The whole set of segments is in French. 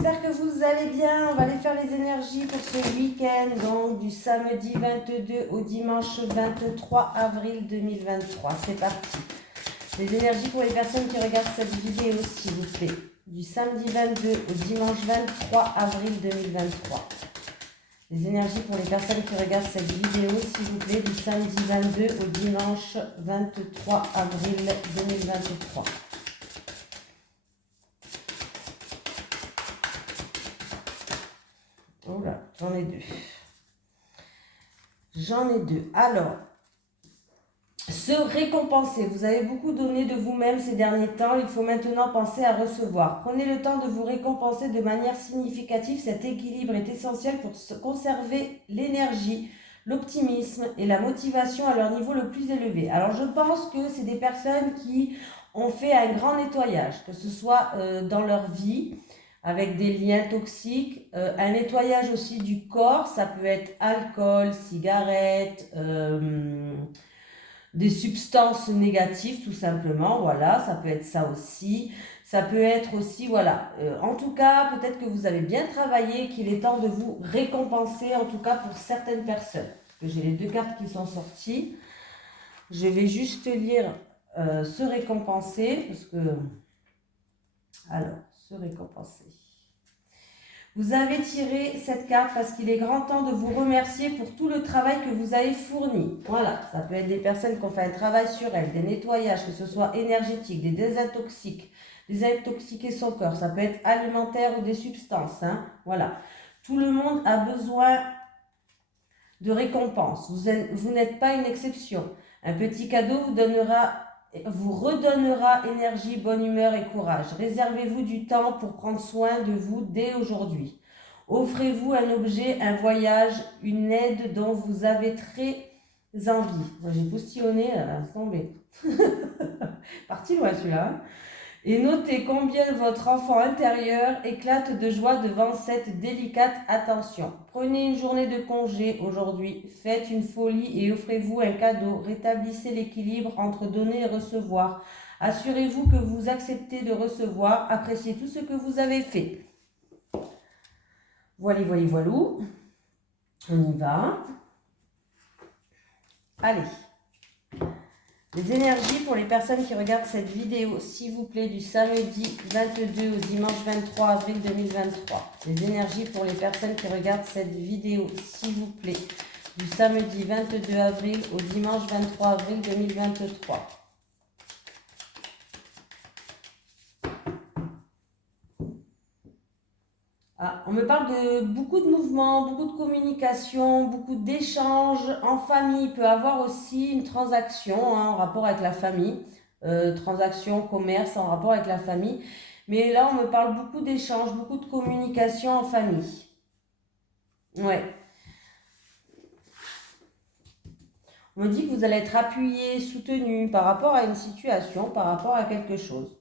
j'espère que vous allez bien. On va aller faire les énergies pour ce week-end, donc du samedi 22 au dimanche 23 avril 2023. C'est parti. Les énergies pour les personnes qui regardent cette vidéo, s'il vous plaît. Du samedi 22 au dimanche 23 avril 2023. Les énergies pour les personnes qui regardent cette vidéo, s'il vous plaît, du samedi 22 au dimanche 23 avril 2023. Oh là, j'en ai deux. J'en ai deux. Alors, se récompenser. Vous avez beaucoup donné de vous-même ces derniers temps. Il faut maintenant penser à recevoir. Prenez le temps de vous récompenser de manière significative. Cet équilibre est essentiel pour conserver l'énergie, l'optimisme et la motivation à leur niveau le plus élevé. Alors, je pense que c'est des personnes qui ont fait un grand nettoyage, que ce soit dans leur vie, avec des liens toxiques, un nettoyage aussi du corps, ça peut être alcool, cigarette, des substances négatives tout simplement, voilà, ça peut être ça aussi, ça peut être aussi, voilà, en tout cas, peut-être que vous avez bien travaillé, qu'il est temps de vous récompenser, en tout cas pour certaines personnes, parce que j'ai les deux cartes qui sont sorties, je vais juste lire se récompenser, parce que, alors, se récompenser. Vous avez tiré cette carte parce qu'il est grand temps de vous remercier pour tout le travail que vous avez fourni. Voilà, ça peut être des personnes qui ont fait un travail sur elles, des nettoyages, que ce soit énergétique, des désintoxiquer son corps, ça peut être alimentaire ou des substances. Hein, voilà, tout le monde a besoin de récompense. Vous n'êtes pas une exception. Un petit cadeau vous redonnera énergie, bonne humeur et courage. Réservez-vous du temps pour prendre soin de vous dès aujourd'hui. Offrez-vous un objet, un voyage, une aide dont vous avez très envie. Moi, j'ai postillonné, c'est tombé. Parti loin celui-là. Hein. Et notez combien votre enfant intérieur éclate de joie devant cette délicate attention. Prenez une journée de congé aujourd'hui, faites une folie et offrez-vous un cadeau. Rétablissez l'équilibre entre donner et recevoir. Assurez-vous que vous acceptez de recevoir, appréciez tout ce que vous avez fait. Voilà, voilà, voilà. On y va. Allez. Les énergies pour les personnes qui regardent cette vidéo, s'il vous plaît, du samedi 22 au dimanche 23 avril 2023. Les énergies pour les personnes qui regardent cette vidéo, s'il vous plaît, du samedi 22 avril au dimanche 23 avril 2023. Ah, on me parle de beaucoup de mouvements, beaucoup de communication, beaucoup d'échanges en famille. Il peut y avoir aussi une transaction en rapport avec la famille, transaction, commerce en rapport avec la famille. Mais là, on me parle beaucoup d'échanges, beaucoup de communication en famille. Ouais. On me dit que vous allez être appuyé, soutenu par rapport à une situation, par rapport à quelque chose.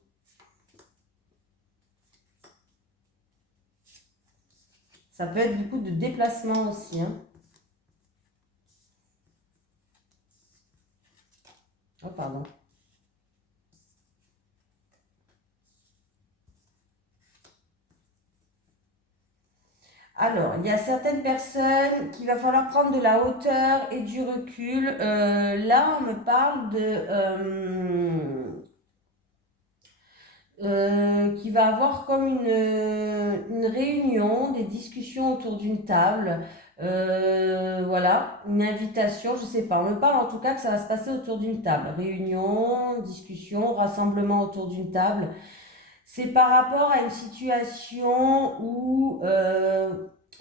Ça peut être beaucoup de déplacements aussi. Hein. Oh, pardon. Alors, il y a certaines personnes qu'il va falloir prendre de la hauteur et du recul. Là, on me parle de... qui va avoir comme une réunion, des discussions autour d'une table, voilà, une invitation, je sais pas, on me parle en tout cas que ça va se passer autour d'une table, réunion, discussion, rassemblement autour d'une table, c'est par rapport à une situation où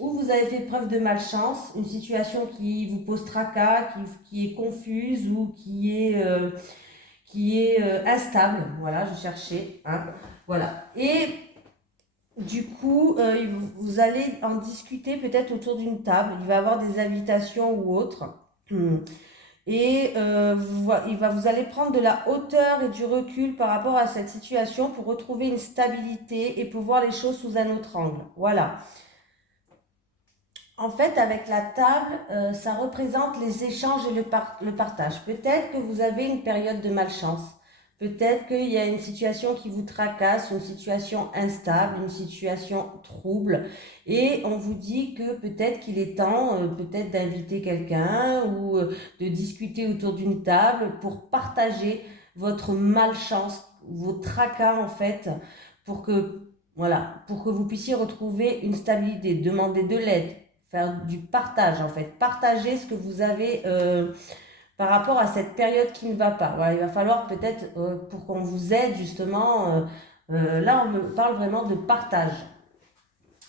vous avez fait preuve de malchance, une situation qui vous pose tracas, qui est confuse ou qui est instable, voilà, je cherchais, hein, voilà. Et du coup, vous allez en discuter peut-être autour d'une table, il va y avoir des invitations ou autres, et vous allez prendre de la hauteur et du recul par rapport à cette situation pour retrouver une stabilité et pour voir les choses sous un autre angle, voilà. En fait, avec la table, ça représente les échanges et le partage. Peut-être que vous avez une période de malchance. Peut-être qu'il y a une situation qui vous tracasse, une situation instable, une situation trouble. Et on vous dit que peut-être qu'il est temps, peut-être d'inviter quelqu'un ou de discuter autour d'une table pour partager votre malchance, vos tracas en fait, pour que, voilà, pour que vous puissiez retrouver une stabilité, demander de l'aide, faire du partage en fait, partager ce que vous avez par rapport à cette période qui ne va pas. Voilà, il va falloir peut-être, pour qu'on vous aide justement, là on me parle vraiment de partage.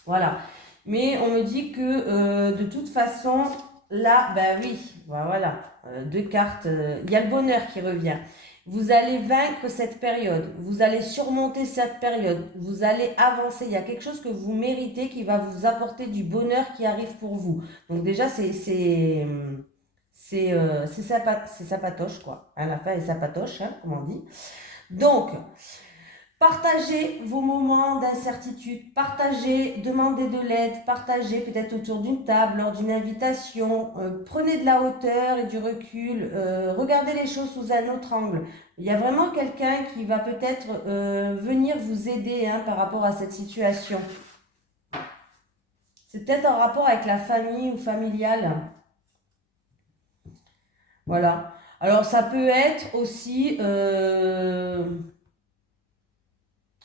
Voilà. Mais on me dit que de toute façon, là, ben oui, voilà, deux cartes, il y a le bonheur qui revient. Vous allez vaincre cette période, vous allez surmonter cette période, vous allez avancer. Il y a quelque chose que vous méritez qui va vous apporter du bonheur qui arrive pour vous. Donc déjà, c'est sapatoche, quoi. Hein, la fin est sapatoche, hein, comme on dit. Donc, partagez vos moments d'incertitude, partagez, demandez de l'aide, partagez peut-être autour d'une table, lors d'une invitation, prenez de la hauteur et du recul, regardez les choses sous un autre angle. Il y a vraiment quelqu'un qui va peut-être venir vous aider hein, par rapport à cette situation. C'est peut-être en rapport avec la famille ou familiale. Voilà. Alors ça peut être aussi...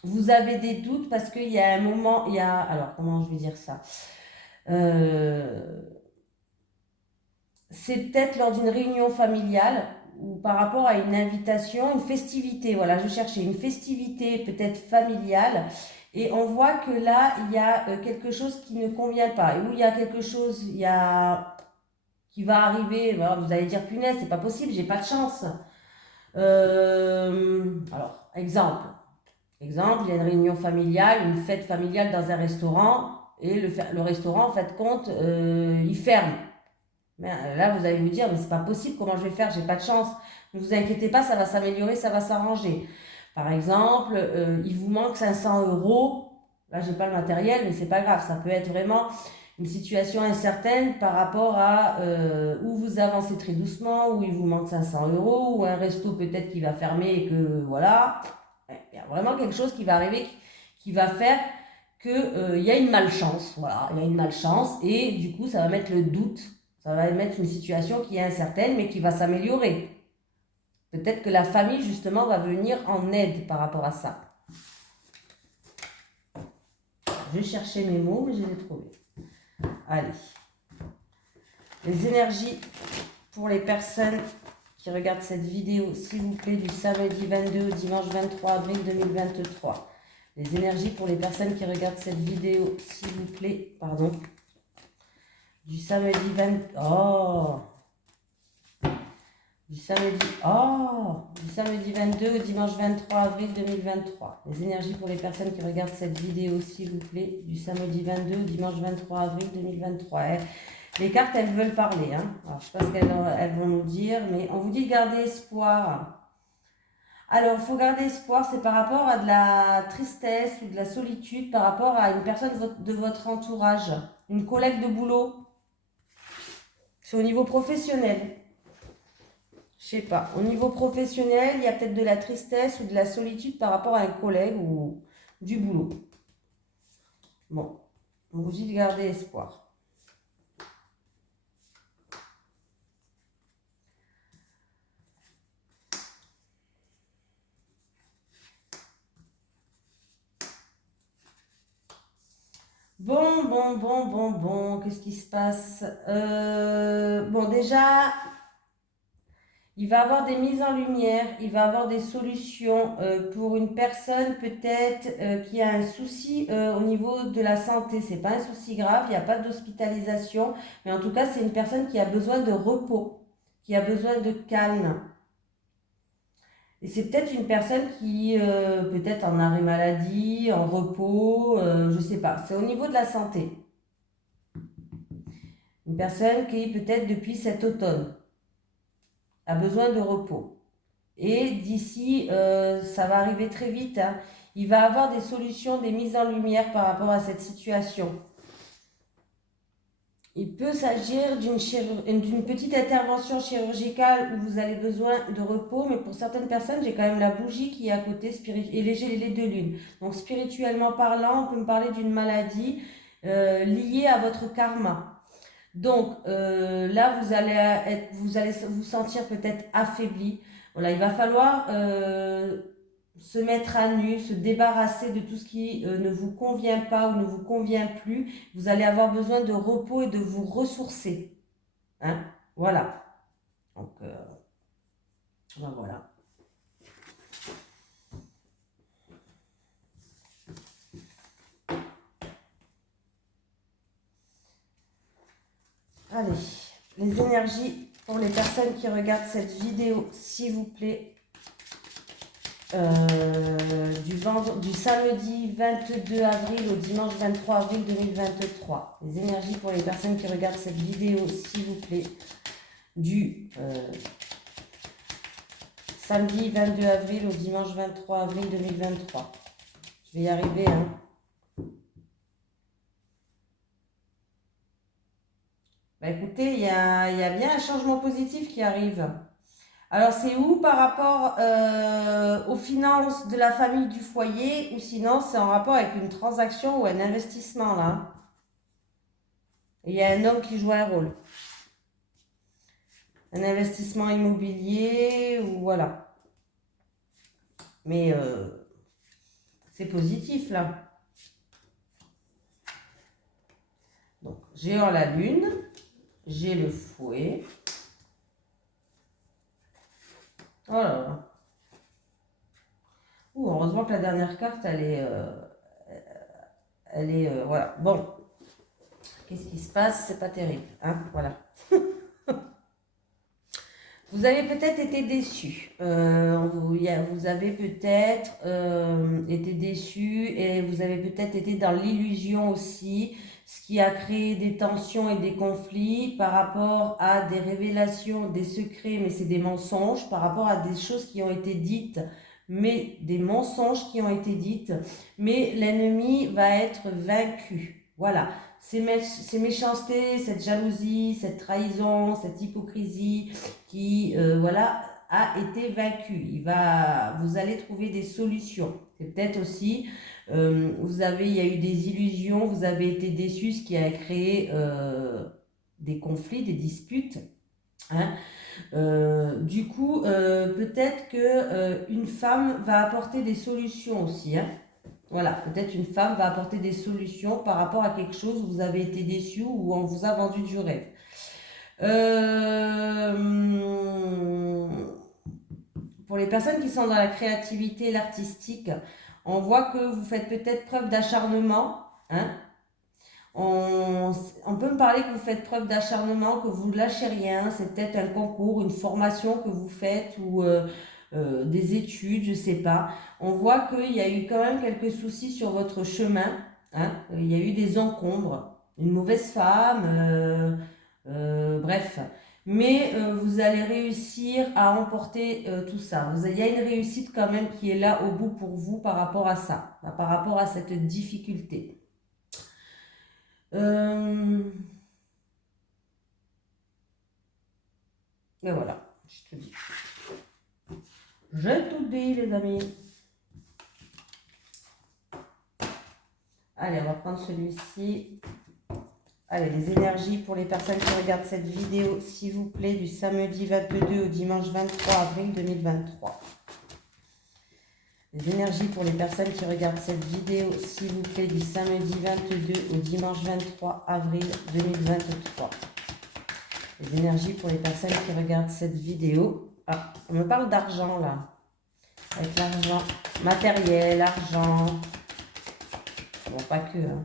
vous avez des doutes parce qu'il y a un moment, il y a, alors comment je vais dire ça c'est peut-être lors d'une réunion familiale ou par rapport à une invitation, une festivité, voilà, je cherchais une festivité peut-être familiale et on voit que là, il y a quelque chose qui ne convient pas, et où il y a quelque chose, il y a qui va arriver, voilà, vous allez dire punaise, c'est pas possible, j'ai pas de chance. Alors, exemple, il y a une réunion familiale, une fête familiale dans un restaurant, et le restaurant, en fait, compte, il ferme. Mais là, vous allez vous dire, mais c'est pas possible, comment je vais faire, j'ai pas de chance. Ne vous inquiétez pas, ça va s'améliorer, ça va s'arranger. Par exemple, il vous manque 500 euros. Là, j'ai pas le matériel, mais c'est pas grave, ça peut être vraiment une situation incertaine par rapport à où vous avancez très doucement, où il vous manque 500 euros, ou un resto peut-être qui va fermer et que voilà. Il y a vraiment quelque chose qui va arriver qui va faire qu'il y a une malchance. Voilà, il y a une malchance et du coup, ça va mettre le doute. Ça va mettre une situation qui est incertaine mais qui va s'améliorer. Peut-être que la famille, justement, va venir en aide par rapport à ça. Je cherchais mes mots, mais je les ai trouvés. Allez. Les énergies pour les personnes qui regardent cette vidéo, s'il vous plaît, du samedi 22 au dimanche 23 avril 2023. Les énergies pour les personnes qui regardent cette vidéo, s'il vous plaît, pardon. Du samedi 20... Oh du samedi 22 au dimanche 23 avril 2023. Les énergies pour les personnes qui regardent cette vidéo, s'il vous plaît, du samedi 22 au dimanche 23 avril 2023. Les cartes, elles veulent parler. Hein. Alors, je ne sais pas ce qu'elles vont nous dire, mais on vous dit de garder espoir. Alors, il faut garder espoir, c'est par rapport à de la tristesse ou de la solitude, par rapport à une personne de votre entourage, une collègue de boulot. C'est au niveau professionnel. Je sais pas. Au niveau professionnel, il y a peut-être de la tristesse ou de la solitude par rapport à un collègue ou du boulot. Bon, on vous dit de garder espoir. Bon, qu'est-ce qui se passe bon, déjà, il va avoir des mises en lumière, il va avoir des solutions pour une personne peut-être qui a un souci au niveau de la santé. C'est pas un souci grave, il n'y a pas d'hospitalisation, mais en tout cas, c'est une personne qui a besoin de repos, qui a besoin de calme. Et c'est peut-être une personne qui peut-être en arrêt maladie, en repos, je sais pas. C'est au niveau de la santé. Une personne qui peut-être depuis cet automne a besoin de repos. Et d'ici, ça va arriver très vite, hein, il va avoir des solutions, des mises en lumière par rapport à cette situation. il peut s'agir d'une petite intervention chirurgicale où vous avez besoin de repos, mais pour certaines personnes, j'ai quand même la bougie qui est à côté et les deux lunes. Donc spirituellement parlant, on peut me parler d'une maladie liée à votre karma. Donc là, vous allez vous sentir peut-être affaibli. Voilà, il va falloir se mettre à nu, se débarrasser de tout ce qui ne vous convient pas ou ne vous convient plus. Vous allez avoir besoin de repos et de vous ressourcer. Hein? Voilà. Donc, ben voilà. Allez, les énergies pour les personnes qui regardent cette vidéo, s'il vous plaît. Du samedi 22 avril au dimanche 23 avril 2023. Les énergies pour les personnes qui regardent cette vidéo, s'il vous plaît. Du samedi 22 avril au dimanche 23 avril 2023. Je vais y arriver, hein. Bah écoutez, il y a bien un changement positif qui arrive. Alors, c'est où par rapport aux finances de la famille du foyer ou sinon c'est en rapport avec une transaction ou un investissement là. Et il y a un homme qui joue un rôle. Un investissement immobilier ou voilà. Mais c'est positif là. Donc, j'ai en la lune, j'ai le fouet. Oh là là. Ouh, heureusement que la dernière carte, elle est voilà. Bon, qu'est-ce qui se passe? C'est pas terrible, hein, voilà. Vous avez peut-être été déçu. Vous avez peut-être été déçu et vous avez peut-être été dans l'illusion aussi, ce qui a créé des tensions et des conflits par rapport à des révélations, des secrets, mais c'est des mensonges, par rapport à des choses qui ont été dites, mais des mensonges qui ont été dites, mais l'ennemi va être vaincu. Voilà. Ces méchancetés, cette jalousie, cette trahison, cette hypocrisie qui voilà, a été vaincue. Vous allez trouver des solutions. C'est peut-être aussi, il y a eu des illusions, vous avez été déçus, ce qui a créé des conflits, des disputes. Hein. Du coup, peut-être que une femme va apporter des solutions aussi. Hein. Voilà, peut-être une femme va apporter des solutions par rapport à quelque chose où vous avez été déçu ou on vous a vendu du rêve. Pour les personnes qui sont dans la créativité et l'artistique, on voit que vous faites peut-être preuve d'acharnement. Hein. On peut me parler que vous faites preuve d'acharnement, que vous ne lâchez rien. C'est peut-être un concours, une formation que vous faites ou des études, je ne sais pas. On voit qu'il y a eu quand même quelques soucis sur votre chemin. Hein. Il y a eu des encombres, une mauvaise femme, bref. Mais vous allez réussir à emporter tout ça. Il y a une réussite quand même qui est là au bout pour vous par rapport à ça, par rapport à cette difficulté. Mais voilà, je te dis. J'ai tout dit, les amis. Allez, on va prendre celui-ci. Allez, les énergies pour les personnes qui regardent cette vidéo, s'il vous plaît, du samedi 22 au dimanche 23 avril 2023. Les énergies pour les personnes qui regardent cette vidéo, s'il vous plaît, du samedi 22 au dimanche 23 avril 2023. Les énergies pour les personnes qui regardent cette vidéo. Ah, on me parle d'argent là. Avec l'argent matériel, argent. Bon, pas que. Hein.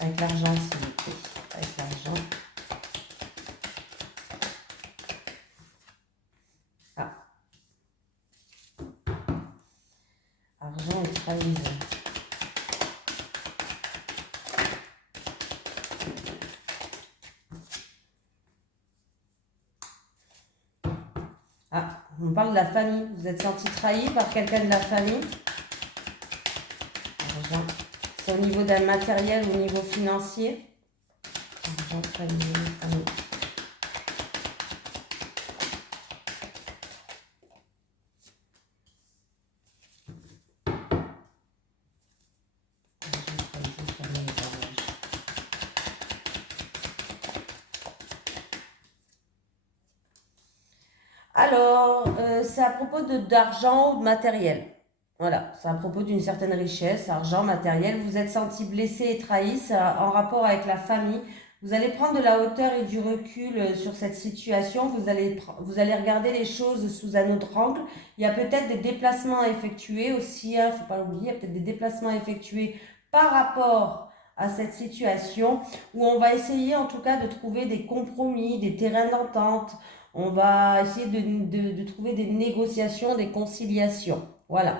Avec l'argent, s'il vous plaît. Avec l'argent. Ah. Argent et trahison. Ah, on parle de la famille. Vous êtes senti trahi par quelqu'un de la famille. Argent. C'est au niveau d'un matériel ou au niveau financier. Argent, famille, famille. Alors, c'est à propos d'argent ou de matériel. Voilà, c'est à propos d'une certaine richesse, argent, matériel. Vous êtes senti blessé et trahi, c'est en rapport avec la famille. Vous allez prendre de la hauteur et du recul sur cette situation. Vous allez regarder les choses sous un autre angle. Il y a peut-être des déplacements à effectuer aussi, il ne faut pas l'oublier, il y a peut-être des déplacements à effectuer par rapport à cette situation où on va essayer en tout cas de trouver des compromis, des terrains d'entente. On va essayer de trouver des négociations, des conciliations. Voilà.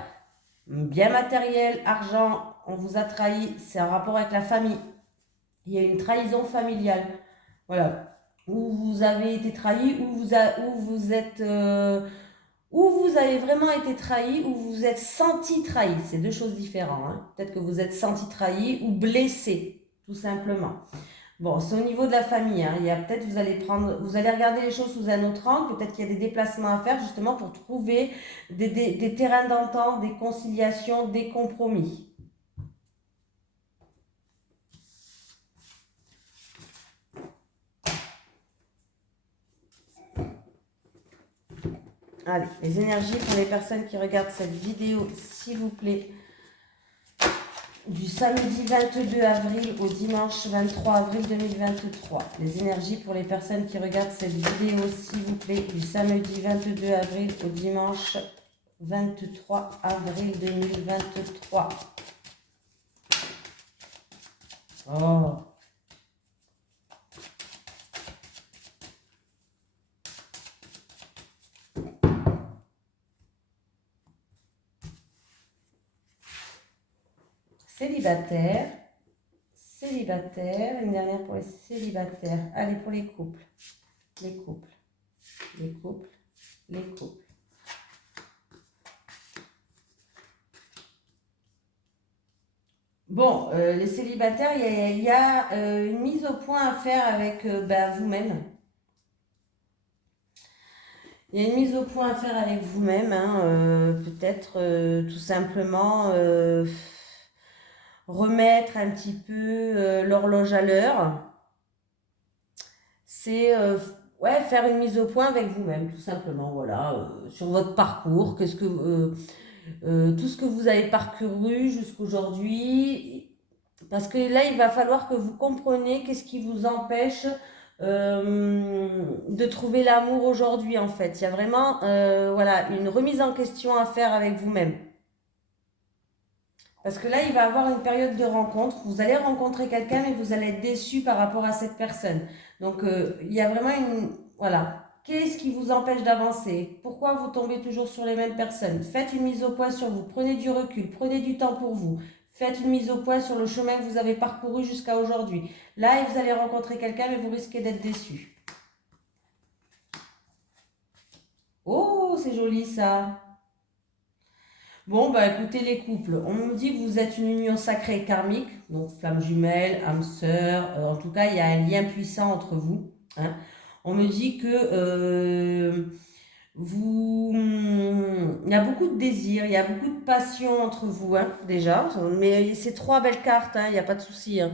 Bien matériel, argent, on vous a trahi, c'est un rapport avec la famille. Il y a une trahison familiale. Voilà. Où vous avez été trahi, où vous avez vraiment été trahi, où vous êtes senti trahi. C'est deux choses différentes. Hein. Peut-être que vous êtes senti trahi ou blessé, tout simplement. Bon, c'est au niveau de la famille. Hein. Il y a peut-être vous allez regarder les choses sous un autre angle. Peut-être qu'il y a des déplacements à faire justement pour trouver des terrains d'entente, des conciliations, des compromis. Allez, les énergies pour les personnes qui regardent cette vidéo, s'il vous plaît. Du samedi 22 avril au dimanche 23 avril 2023. Les énergies pour les personnes qui regardent cette vidéo, s'il vous plaît, du samedi 22 avril au dimanche 23 avril 2023. Oh. Célibataire. Célibataire. Une dernière pour les célibataires. Allez, pour les couples. Les couples. Les couples. Les couples. Bon, les célibataires, il y a une mise au point à faire avec vous-même. Il y a une mise au point à faire avec vous-même, hein, peut-être tout simplement remettre un petit peu l'horloge à l'heure. C'est ouais, faire une mise au point avec vous-même, tout simplement, voilà, sur votre parcours, tout ce que vous avez parcouru jusqu'aujourd'hui. Parce que là, il va falloir que vous compreniez qu'est-ce qui vous empêche de trouver l'amour aujourd'hui, en fait. Il y a vraiment voilà, une remise en question à faire avec vous-même. Parce que là, il va y avoir une période de rencontre. Vous allez rencontrer quelqu'un, mais vous allez être déçu par rapport à cette personne. Donc, il y a vraiment une... Voilà. Qu'est-ce qui vous empêche d'avancer? Pourquoi vous tombez toujours sur les mêmes personnes? Faites une mise au point sur vous. Prenez du recul. Prenez du temps pour vous. Faites une mise au point sur le chemin que vous avez parcouru jusqu'à aujourd'hui. Là, vous allez rencontrer quelqu'un, mais vous risquez d'être déçu. Oh, c'est joli ça. Bon, bah écoutez les couples, on nous dit que vous êtes une union sacrée et karmique, donc flamme jumelle, âme sœur, en tout cas il y a un lien puissant entre vous. Hein. On me dit que il y a beaucoup de désir, il y a beaucoup de passion entre vous, hein, déjà, mais c'est trois belles cartes, hein, il n'y a pas de souci. Hein.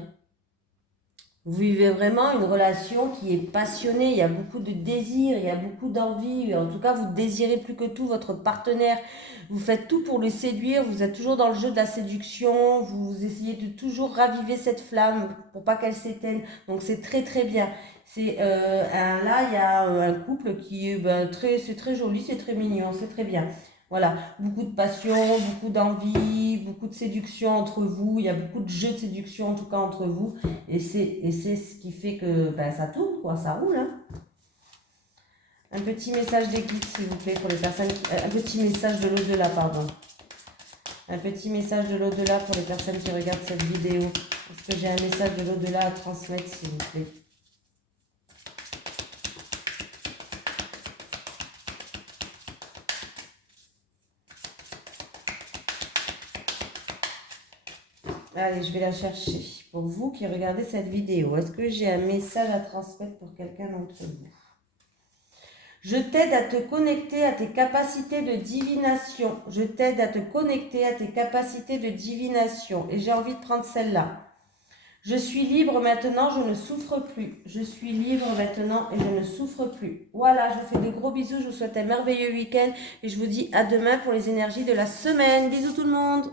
Vous vivez vraiment une relation qui est passionnée, il y a beaucoup de désir, il y a beaucoup d'envie. En tout cas, vous désirez plus que tout votre partenaire. Vous faites tout pour le séduire, vous êtes toujours dans le jeu de la séduction, vous essayez de toujours raviver cette flamme pour pas qu'elle s'éteigne. Donc c'est très très bien. Là, il y a un couple qui est c'est très joli, c'est très mignon, c'est très bien. Voilà, beaucoup de passion, beaucoup d'envie, beaucoup de séduction entre vous. Il y a beaucoup de jeux de séduction en tout cas entre vous. Et c'est ce qui fait que ça tourne, quoi, ça roule. Hein. Un petit message des guides, s'il vous plaît, pour les personnes un petit message de l'au-delà, pardon. Un petit message de l'au-delà pour les personnes qui regardent cette vidéo. Est-ce que j'ai un message de l'au-delà à transmettre, s'il vous plaît? Allez, je vais la chercher. Pour vous qui regardez cette vidéo, est-ce que j'ai un message à transmettre pour quelqu'un d'entre vous? Je t'aide à te connecter à tes capacités de divination. Je t'aide à te connecter à tes capacités de divination. Et j'ai envie de prendre celle-là. Je suis libre maintenant, je ne souffre plus. Je suis libre maintenant et je ne souffre plus. Voilà, je vous fais de gros bisous. Je vous souhaite un merveilleux week-end. Et je vous dis à demain pour les énergies de la semaine. Bisous tout le monde.